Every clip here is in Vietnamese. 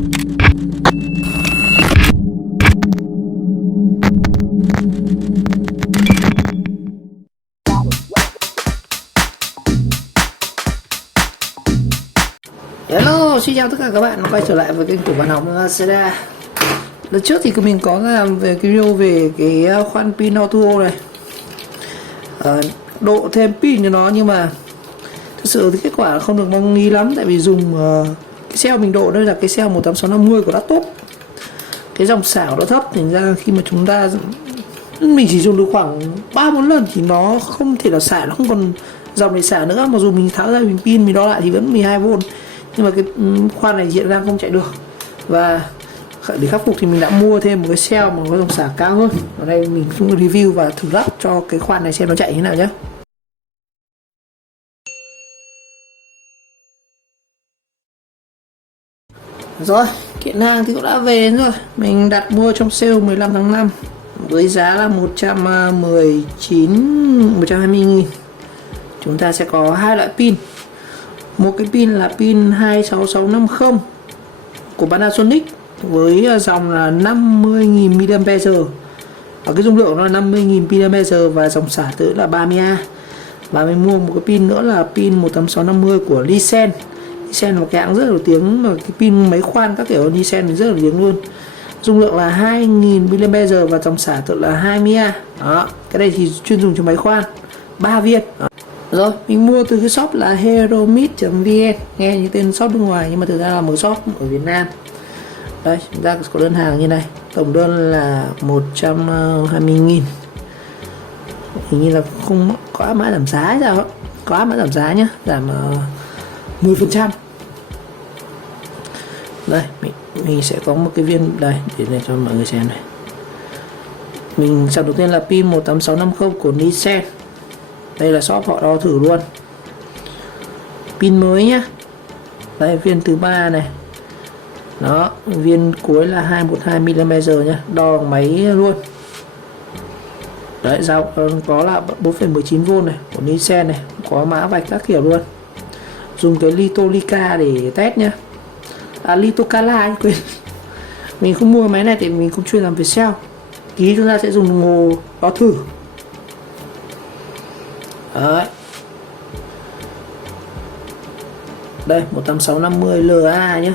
Hello, xin chào tất cả các bạn quay trở lại với kênh của bạn học Lazada. Lần trước thì mình có làm về cái video về cái khoan pin auto này, độ thêm pin cho nó, nhưng mà thực sự thì kết quả không được mong nghĩ lắm, tại vì dùng cái cell mình độ đây là cái cell 18650 của laptop, cái dòng xảo nó thấp, thành ra khi mà mình chỉ dùng được khoảng 3-4 lần thì nó không thể là xả, nó không còn dòng để xả nữa. Mặc dù mình tháo ra bình pin mình đo lại thì vẫn 12V, nhưng mà cái khoan này hiện đang không chạy được. Và để khắc phục thì mình đã mua thêm một cái cell mà có dòng xả cao hơn. Ở đây mình cũng review và thử lắp cho cái khoan này xem nó chạy như thế nào nhé. Rồi, kiện hàng thì cũng đã về đến rồi. Mình đặt mua trong sale 15 tháng 5 với giá là 120.000. Chúng ta sẽ có hai loại pin. Một cái pin là pin 26650 của Panasonic với dòng là 50.000 mAh. Và cái dung lượng nó là 50.000 mAh và dòng xả tới là 30A. Và mình mua một cái pin nữa là pin 18650 của Lisan. Lisan là một cái hãng rất là nổi tiếng, mà cái pin máy khoan các kiểu Lisan thì rất là nổi tiếng luôn. Dung lượng là 2.000 mAh và dòng xả tự là 20A. Đó, cái này thì chuyên dùng cho máy khoan, 3 viên. Đó. Rồi, mình mua từ cái shop là heromit.vn, nghe như tên shop nước ngoài nhưng mà thực ra là một shop ở Việt Nam. Đây, chúng ta có đơn hàng như này, tổng đơn là 120.000. Hình như là không có áp mã giảm giá hay sao, có áp mã giảm giá nhá, giảm 10%. Đây, mình sẽ có một cái viên đây để này cho mọi người xem này. Mình sản đầu tiên là pin 18650 của Nissan. Đây là shop họ đo thử luôn. Pin mới nhá. Đây, viên thứ 3 này. Đó, viên cuối là 212 mAh nhá, đo bằng máy luôn. Đấy, dao có là 4,19V này của Nissan này, có mã vạch các kiểu luôn. Dùng cái Litolica để test nhá. Litocala quên. Mình không mua máy này thì mình không chuyên làm về sale. Tí chúng ta sẽ dùng đồng hồ đo thử. Đấy. Đây, 18650 LA nhé.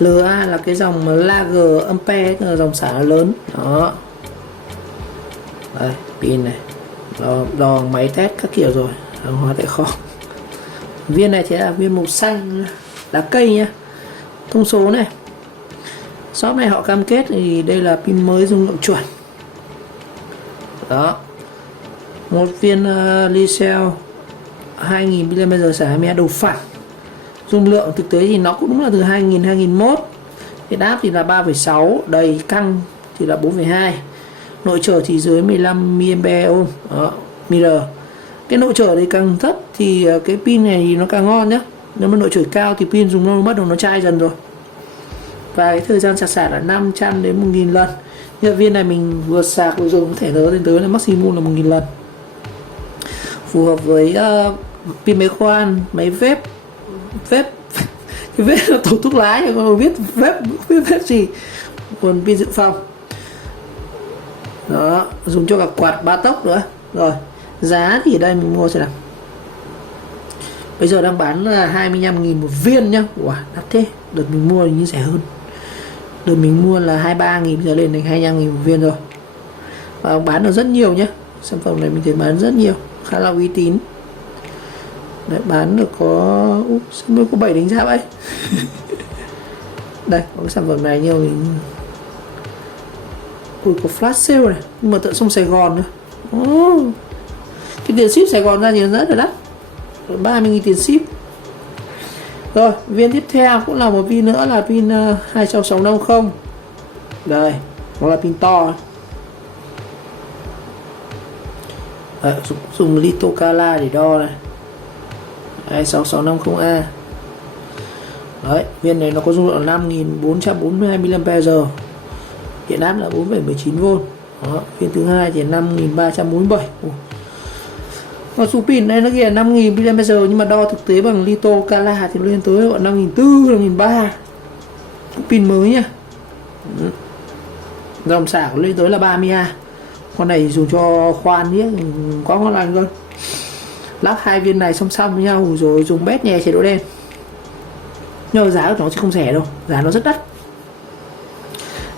LA là cái dòng Lager Ampere, là dòng xả lớn. Đó. Đây, pin này. Đo máy test các kiểu rồi, hàng hóa tại kho. Viên này thì là viên màu xanh lá cây nhá. Thông số này. Shop này họ cam kết thì đây là pin mới dung lượng chuẩn. Đó. Một viên Licel 2.000 mAh xả 20A đầu phẳng. Dung lượng thực tế thì nó cũng đúng là từ 2001. Cái đáp thì là 3,6, đầy căng thì là 4,2. Nội trở thì dưới 15 mAh. Cái nội trở thì càng thấp thì cái pin này thì nó càng ngon nhá. Nếu mà nội trở cao thì pin dùng nó bắt đầu nó chai dần rồi. Và cái thời gian sạc là 500 đến 1.000 lần. Như viên này mình vừa sạc vừa dùng có thể nó lên tới là maximum là 1.000 lần. Phù hợp với pin máy khoan, máy vape. Cái vape là tổ thuốc lá nhưng mà biết vape gì. Còn pin dự phòng. Đó, dùng cho cả quạt 3 tốc nữa. Rồi, giá thì đây mình mua sẽ là bây giờ đang bán là 25.000 một viên nhá. Wow, đắt thế. Đợt mình mua như rẻ hơn. Đợt mình mua là 23.000, giờ lên đến 25.000 một viên rồi. Và bán được rất nhiều nhé. Sản phẩm này mình thấy bán rất nhiều, khá là uy tín. Đấy, bán được có mới có 7 đánh giá vậy. Đây, có cái sản phẩm này nhiều mình. Ui, có flash sale này, nhưng mà tận sông Sài Gòn nữa. Cái tiền ship Sài Gòn ra thì nó rất là đắt, 30.000 tiền ship. Rồi, viên tiếp theo cũng là một viên nữa là pin 26650. Đây, nó là pin to. Đấy, dùng Litocala để đo này. 26650A. Đấy, viên này nó có dung lượng 5.442 mAh. Điện áp là 4,19V. Đó, viên thứ hai thì 5.347. Và số pin này nó ghi là 5.000 mAh, nhưng mà đo thực tế bằng Litocala thì lên tới 5.400, 5.300. Pin mới nha. Dòng xả của lên tới là 30A. Con này dùng cho khoan nhé, quá ngon lành luôn. Lắp hai viên này song song với nhau rồi dùng bét nhè chế độ đen. Nhưng giá của nó chứ không rẻ đâu, giá nó rất đắt.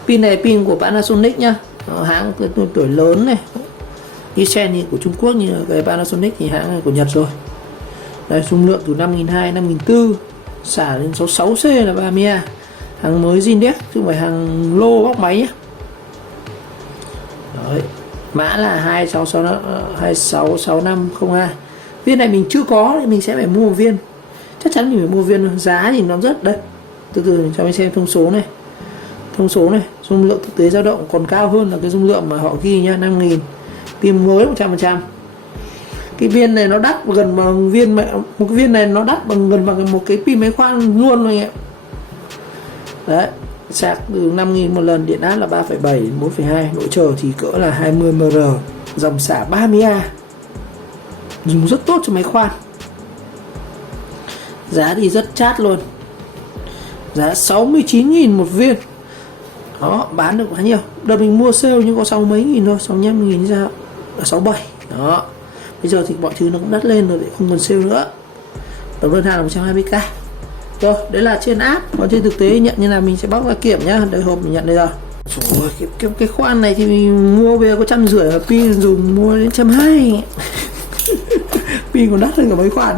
Pin này pin của Panasonic nhá, hãng tuổi lớn này, Hisense như của Trung Quốc, như cái Panasonic thì hãng này của Nhật rồi. Đây, dung lượng từ 5.200, 5.400, xả đến 66C là 30A. Hàng mới Zindex, chứ không phải hàng lô bóc máy nhé. Đấy, mã là 2660502. Viên này mình chưa có thì mình sẽ phải mua một viên. Chắc chắn mình phải mua viên. Giá thì nó rất đấy. Từ từ cho mình xem thông số này. Thông số này, dung lượng thực tế dao động còn cao hơn là cái dung lượng mà họ ghi nhá, 5.000. Pin mới 100%. Cái viên này nó đắt gần bằng viên, một cái viên này nó đắt gần bằng một cái pin máy khoan luôn rồi ạ. Đấy, sạc từ 5.000 một lần, điện áp là 3,7 đến 4,2, độ trở thì cỡ là 20mR, dòng xả 30A, dùng rất tốt cho máy khoan. Giá thì rất chát luôn, giá 69.000 một viên. Đó, bán được quá nhiều. Đợt mình mua sale nhưng có 60 mấy nghìn thôi, 65.000 sao, là 67. Đó, bây giờ thì mọi thứ nó cũng đắt lên rồi, không còn sale nữa. Tổng đơn hàng là 120k. Rồi, đấy là trên app, còn trên thực tế nhận như là mình sẽ bóc ra kiểm nhá. Đây, hộp mình nhận đây rồi. Trời ơi, cái khoan này thì mình mua về có 150 mà pin dùng mua đến 120. Pin còn đắt hơn cả mấy khoan.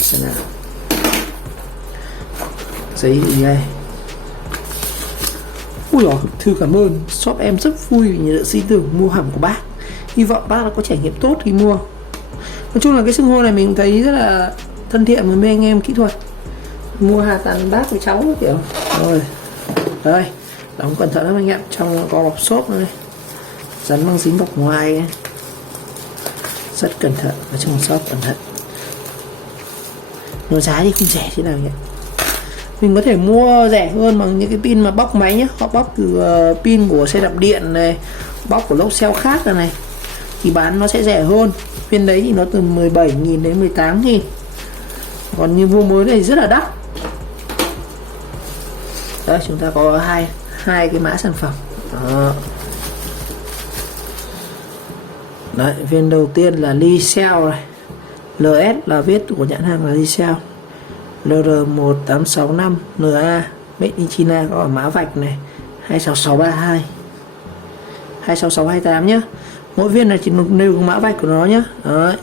Xem nào. Giấy gì đây? Ui dồi, thư cảm ơn. Shop em rất vui vì nhận được xin tưởng mua hàng của bác. Hy vọng bác đã có trải nghiệm tốt khi mua. Nói chung là cái xưng hô này mình thấy rất là thân thiện với mấy anh em kỹ thuật. Mua hàng tặng bác với cháu kiểu. Rồi. Đây, đóng cẩn thận lắm anh em. Trong có bọc xốp này. Dán băng dính bọc ngoài ấy. Rất cẩn thận, ở trong shop cẩn thận. Nó giá thì không rẻ thế nào nhỉ? Mình có thể mua rẻ hơn bằng những cái pin mà bóc máy nhé. Họ bóc từ pin của xe đạp điện này, bóc của lốp xe khác này, thì bán nó sẽ rẻ hơn. Viên đấy thì nó từ 17.000 đến 18.000. Còn như mua mới này rất là đắt. Đấy, chúng ta có hai cái mã sản phẩm. Đó. Đấy, viên đầu tiên là Licel này. LS là viết của nhãn hàng là Licel. LR1865 NA Made in China, có ở mã vạch này 26632, 26628 nhé. Mỗi viên này chỉ nêu mã vạch của nó nhé. Đấy,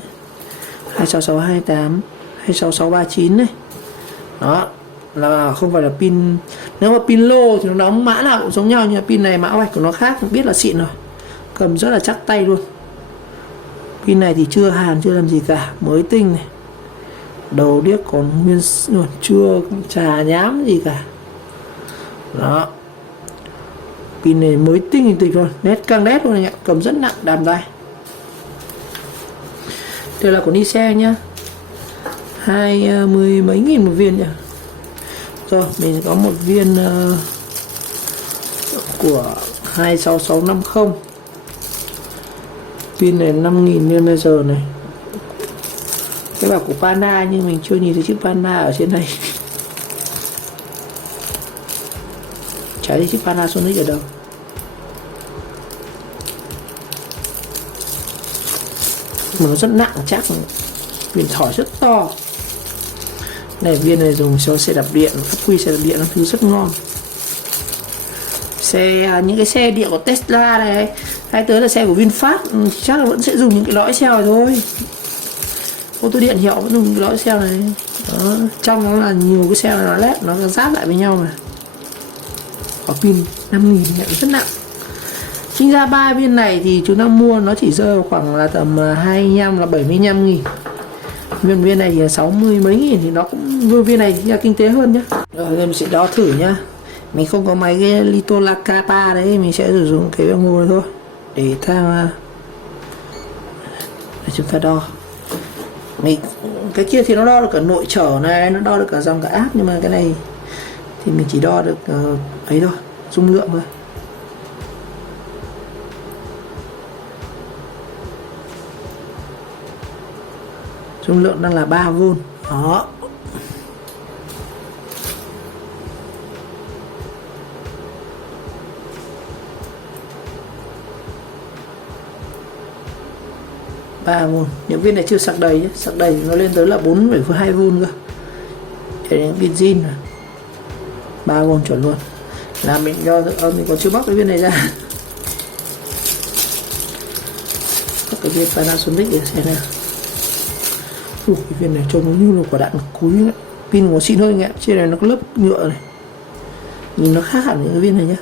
26628, 26639 này. Đó là không phải là pin. Nếu mà pin lô thì nó đóng mã nào cũng giống nhau, nhưng mà pin này mã vạch của nó khác, biết là xịn rồi, cầm rất là chắc tay luôn. Pin này thì chưa hàn, chưa làm gì cả, mới tinh này, đầu điếc còn nguyên luôn, chưa chà nhám gì cả. Đó, pin này mới tinh hình tịch luôn, nét căng nét luôn này ạ, cầm rất nặng, đàm tay. Đây là của Nicel nhá, 20 mấy nghìn một viên nhỉ. Rồi mình có một viên của 26650, pin này 5.000 mAh này. Cái bảo của Pana nhưng mình chưa nhìn thấy chữ Pana ở trên này. Chả thấy chữ Panasonic ở đâu. Mà nó rất nặng chắc, viên thỏi rất to. Này, viên này dùng cho xe đạp điện, ắc quy xe đạp điện nó thứ rất ngon. Những cái xe điện của Tesla này, hay tới là xe của VinFast, chắc là vẫn sẽ dùng những cái lõi xeo này thôi. Ô tô điện hiệu vẫn dùng những cái lõi xeo này. Đó, trong nó là nhiều cái xeo này, nó led, nó ráp lại với nhau mà. Có pin 5.000 nhận rất nặng. Chính ra 3 viên này thì chúng ta mua nó chỉ rơi khoảng là tầm 25 là 75.000. Viên này thì 60 mấy nghìn thì nó cũng, viên này thì là kinh tế hơn nhá. Rồi mình sẽ đo thử nhá. Mình không có máy cái Litolacapa đấy, mình sẽ sử dụng cái băng này thôi để chúng ta đo. Cái kia thì nó đo được cả nội trở này, nó đo được cả dòng cả áp, nhưng mà cái này thì mình chỉ đo được ấy thôi, dung lượng thôi. Dung lượng đang là 3V. Đó. 3V. Những viên này chưa sạc đầy nhé, sạc đầy thì nó lên tới là 4,2V cơ. Đây là những viên zin này, 3V chuẩn luôn. Là mình còn chưa bóc cái viên này ra. Bóc cái viên Panasonic để xem nào. Cái viên này trông nó như là quả đạn cúi đấy. Pin của xịn hơn nhé, trên này nó có lớp nhựa này, nhìn nó khác hẳn những cái viên này nhá.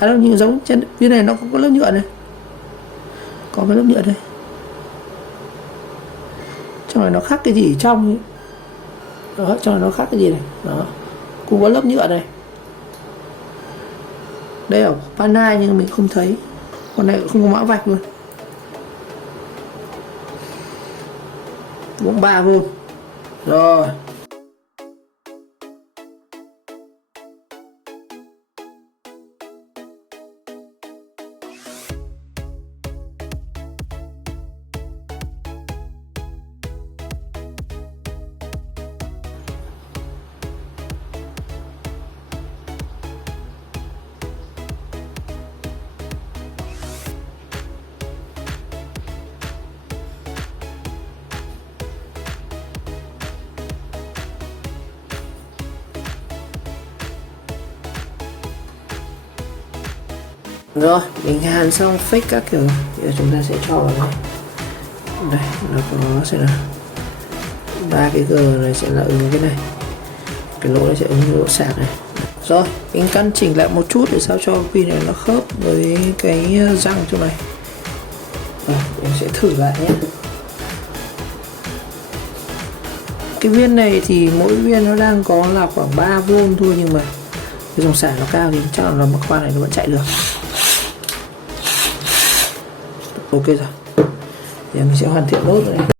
Đâu, nhìn giống trên viên này nó cũng có lớp nhựa này, có cái lớp nhựa đây. Trong này nó khác cái gì ở trong ấy. Đó, trong này nó khác cái gì này, đó cũng có lớp nhựa này. Đây ở Pana nhưng mình không thấy, con này cũng không có mã vạch luôn. Cũng 3V rồi. Rồi, mình hàn xong fake các kiểu. Bây giờ chúng ta sẽ cho vào đây. Đây, nó có sẽ là 3 cái g này sẽ là ứng cái này. Cái lỗ này sẽ ứng lỗ sạc này. Rồi, mình căn chỉnh lại một chút để sao cho pin này nó khớp với cái răng chỗ này. Rồi, mình sẽ thử lại nhé. Cái viên này thì mỗi viên nó đang có là khoảng 3V thôi, nhưng mà cái dòng xả nó cao thì chắc là một khoa này nó vẫn chạy được. Ok rồi, giờ mình sẽ hoàn thiện nốt rồi này.